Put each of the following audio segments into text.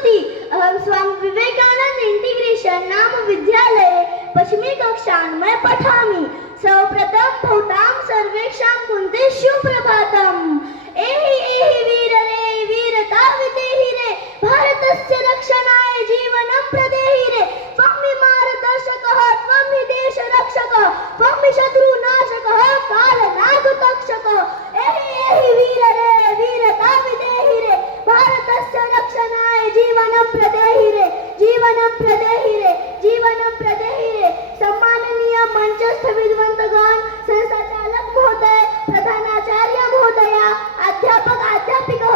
ज्योति अहम स्वामी विवेकानंद इंटीग्रेशन नाम विद्यालये पश्चिमी कक्षां मैं पठामि। सर्वप्रथम भवतां सर्वेषां कुन्ते सुप्रभातम्। एहि एहि वीर रे वीरता विदेहि रे भारतस्य रक्षणाय जीवनं प्रदेहि रे। त्वं हि मार्गदर्शकः त्वं हि देशरक्षकः त्वं हि शत्रुनाशकः कालनागतक्षकः। एहि एहि वीर रे वीरता विदेहि रे भारतस्य रक्षणाय जीवनं प्रदेहि रे जीवनं प्रदेहि रे जीवनं प्रदेहि रे। सम्माननीय मंचस्थ विद्वंतगण, संस्थाचालक महोदय, प्रधानाचार्य महोदया, अध्यापक अध्यापिका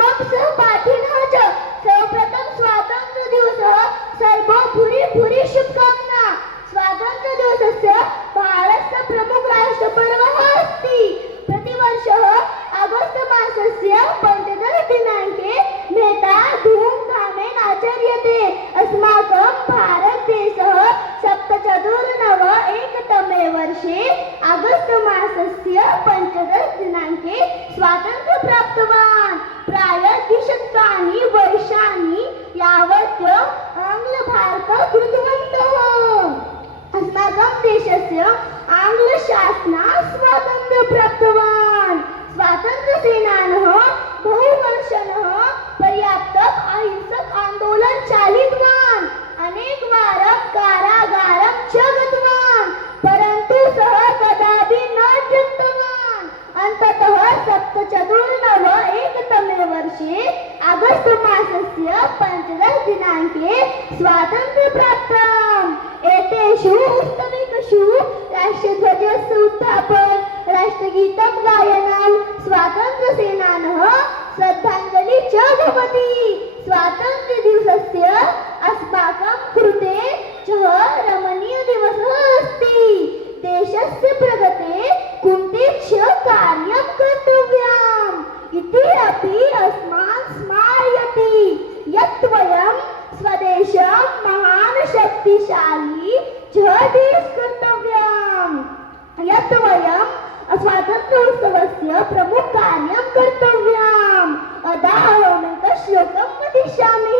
मम सहपाठिनः च सर्वप्रथम स्वातंत्र्य दिवसः सर्व भूरि भूरि शुभकामना। स्वातंत्र्य दिवसस्य भारतस्य प्रमुख राष्ट्रपर्वः अस्ति। प्रतिवर्षः अगस्त मासस्य पञ्चदशदिनाङ्के मेधा धूमधामेन आचर्यते। अस्माकं भारतदेशः एकतमे वर्षे अगस्त मासस्य पञ्चदशदिनाङ्के स्वातन्त्र्यं प्राप्तवान्। प्रायः द्विशतानि वर्षाणि यावत् आङ्ग्लभारतं कृतवन्तः। अस्माकं देशस्य आङ्ग्लशासनात् स्वातन्त्र्यं प्राप्तवान्। स्वातन्त्र्यसेनानिनः बहुवर्षाणः पर्याप्तं अहिंसक आन्दोलन चालितवान्। अनेकवारं कारागारं च गतवान्, परन्तु सः कदापि न जितवान्। अन्ततः एकतमे वर्षे अगस्त मासस्य पञ्चदशदिनाङ्के स्वातन्त्र्यं प्राप्तम्। एतेषु उत्तमेषु राष्ट्रध्वजस्य उत्थापनं, राष्ट्रगीतं गायनं, स्वातन्त्र्यसेनानिनः श्रद्धाञ्जलिः च भवति। स्वातन्त्र्यदिवसस्य अस्माकं कृते च रमणीयदिवसः अस्ति। देशस्य प्रगते कुन्ते च कार्यं कर्तव्यम् इति अपि अस्मान् स्मारयति। यत् वयं स्वदेशं महान् शक्तिशाली च देश कर्तव्यम्। यत् वयं स्वातन्त्र्योत्सवस्य प्रमुख कार्यं कर्तव्यम्। अतः अहम् एकं श्लोकं वदिष्यामि।